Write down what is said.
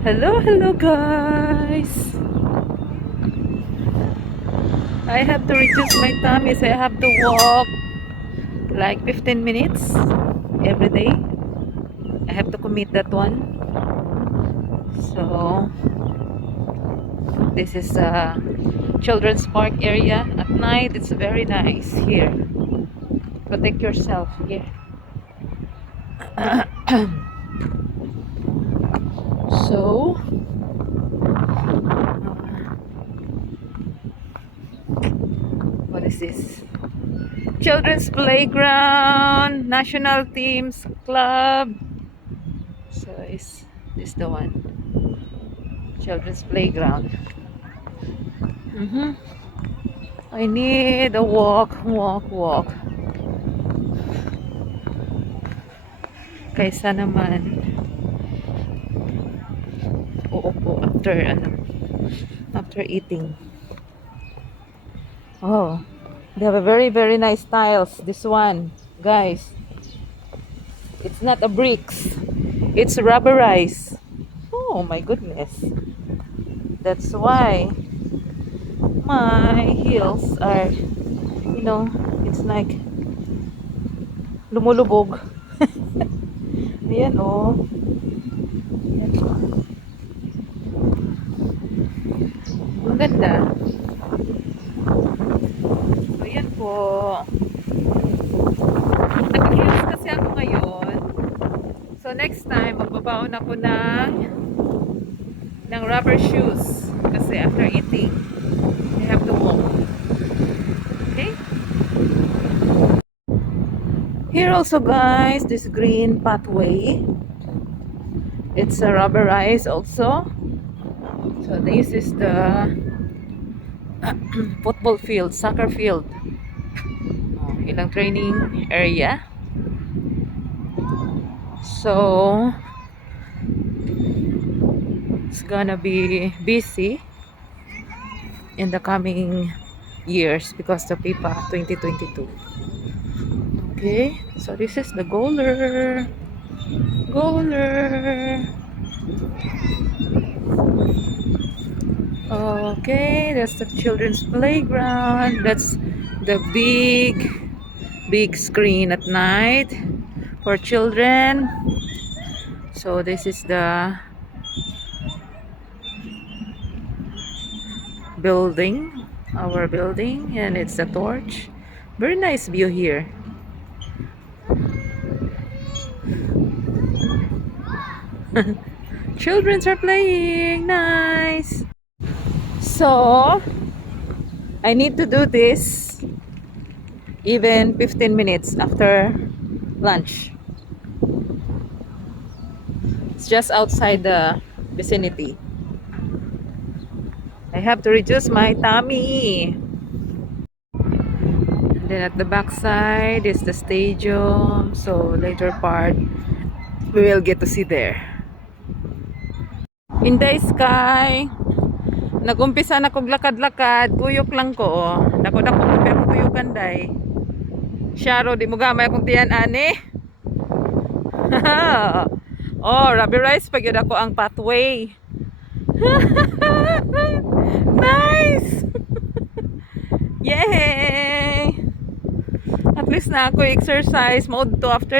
Hello guys. I have to reduce my tummy, so I have to walk like 15 minutes every day. I have to commit that one. So this is a children's park area. At night it's very nice here. Protect yourself here. So what is this? Children's playground, national teams club. So is this the one? Children's playground. I need a walk. Kaysa naman uupo after eating. Oh, they have a very nice tiles. This one, guys. It's not a bricks. It's rubberized. Oh my goodness. That's why my heels are, it's like lumulubog. Ayan oh. Ayan. Maganda. So yan po. Nag-heels kasi ako ngayon. So next time magbabaon ako ng rubber shoes kasi after eating you have to walk. Okay? Here also guys, this green pathway, it's a rubberized also. So this is the football field, soccer field. Ilang training area. So it's gonna be busy in the coming years because the PIPA 2022. Okay, so this is the goaler. Okay, that's the children's playground. That's the big screen at night for children. So this is the building, our building, and it's a torch. Very nice view here. Children are playing. Nice. So I need to do this even 15 minutes after lunch. It's just outside the vicinity. I have to reduce my tummy. And then at the back side is the stadium. So later part we will get to see there. In the sky, nagumpisa na kog lakad-lakad, kuyok lang ko oh. Dako pero kuyukan day. Sharo di mo gamay akong tiyan ani. Oh, rubberized pag yun ako ang pathway. Nice. Yay! At least na ako exercise mode to after